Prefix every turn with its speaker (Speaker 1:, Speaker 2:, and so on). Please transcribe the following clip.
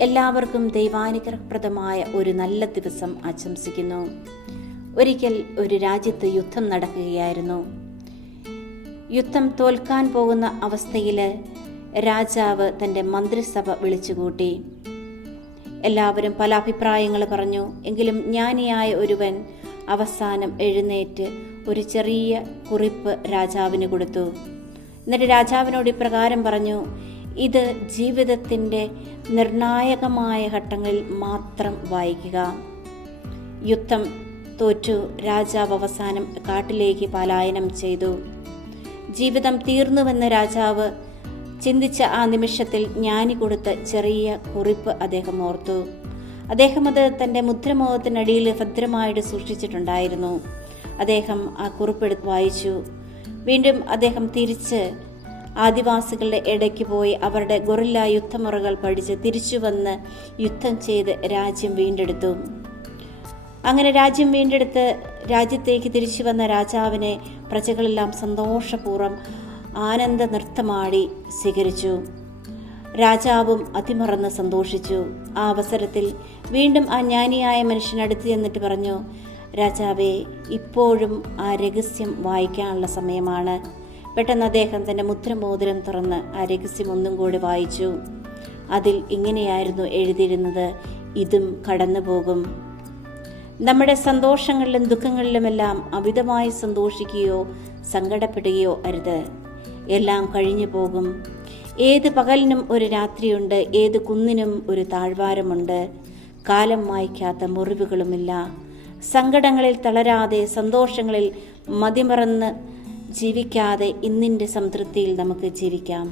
Speaker 1: എല്ലാവർക്കും ദൈവാനുഗ്രഹപ്രദമായ ഒരു നല്ല ദിവസം ആശംസിക്കുന്നു. ഒരിക്കൽ ഒരു രാജ്യത്ത് യുദ്ധം നടക്കുകയായിരുന്നു. യുദ്ധം തോൽക്കാൻ പോകുന്ന അവസ്ഥയിൽ രാജാവ് തന്റെ മന്ത്രിസഭ വിളിച്ചുകൂട്ടി. എല്ലാവരും പല അഭിപ്രായങ്ങൾ പറഞ്ഞു. എങ്കിലും ജ്ഞാനിയായ ഒരുവൻ അവസാനം എഴുന്നേറ്റ് ഒരു ചെറിയ കുറിപ്പ് രാജാവിന് കൊടുത്തു. എന്നിട്ട് രാജാവിനോട് ഇപ്രകാരം പറഞ്ഞു ഇത് ജീവിതത്തിന്റെ നിർണായകമായ ഘട്ടങ്ങളിൽ മാത്രം വായിക്കുക. യുദ്ധം തോറ്റു രാജാവ് അവസാനം കാട്ടിലേക്ക് പലായനം ചെയ്തു. ജീവിതം തീർന്നുവെന്ന് രാജാവ് ചിന്തിച്ച ആ നിമിഷത്തിൽ ജ്ഞാനി കൊടുത്ത ചെറിയ കുറിപ്പ് അദ്ദേഹം ഓർത്തു. അദ്ദേഹം അത് തന്റെ മുദ്രമോഹത്തിനടിയിൽ ഭദ്രമായിട്ട് സൂക്ഷിച്ചിട്ടുണ്ടായിരുന്നു. അദ്ദേഹം ആ കുറിപ്പെടുത്ത് വായിച്ചു. വീണ്ടും അദ്ദേഹം തിരിച്ച് ആദിവാസികളുടെ ഇടയ്ക്ക് പോയി അവരുടെ ഗൊറില്ല യുദ്ധമുറകൾ പഠിച്ച് തിരിച്ചു വന്ന് യുദ്ധം ചെയ്ത് രാജ്യം വീണ്ടെടുത്തു. അങ്ങനെ രാജ്യം വീണ്ടെടുത്ത് രാജ്യത്തേക്ക് തിരിച്ചു വന്ന രാജാവിനെ പ്രജകളെല്ലാം സന്തോഷപൂർവം ആനന്ദ നൃത്തമാടി സ്വീകരിച്ചു. രാജാവും അതിമറന്ന് സന്തോഷിച്ചു. ആ അവസരത്തിൽ വീണ്ടും ആ ജ്ഞാനിയായ മനുഷ്യനടുത്ത് ചെന്നിട്ട് പറഞ്ഞു രാജാവേ ഇപ്പോഴും ആ രഹസ്യം വായിക്കാനുള്ള സമയമാണ്. പെട്ടെന്ന് അദ്ദേഹം തന്റെ മുദ്രമോതിരം തുറന്ന് ആ രഹസ്യം ഒന്നും കൂടി വായിച്ചു. അതിൽ ഇങ്ങനെയായിരുന്നു എഴുതിയിരുന്നത് ഇതും കടന്നു പോകും. നമ്മുടെ സന്തോഷങ്ങളിലും ദുഃഖങ്ങളിലുമെല്ലാം അമിതമായി സന്തോഷിക്കുകയോ സങ്കടപ്പെടുകയോ അരുത്. എല്ലാം കഴിഞ്ഞു പോകും. ഏത് പകലിനും ഒരു രാത്രിയുണ്ട് ഏത് കുന്നിനും ഒരു താഴ്വാരമുണ്ട്. കാലം വായിക്കാത്ത മുറിവുകളുമില്ല. സങ്കടങ്ങളിൽ തളരാതെ സന്തോഷങ്ങളിൽ മതിമറന്ന് ജീവിക്കാതെ ഇന്നിന്റെ സംതൃപ്തിയിൽ നമുക്ക് ജീവിക്കാം.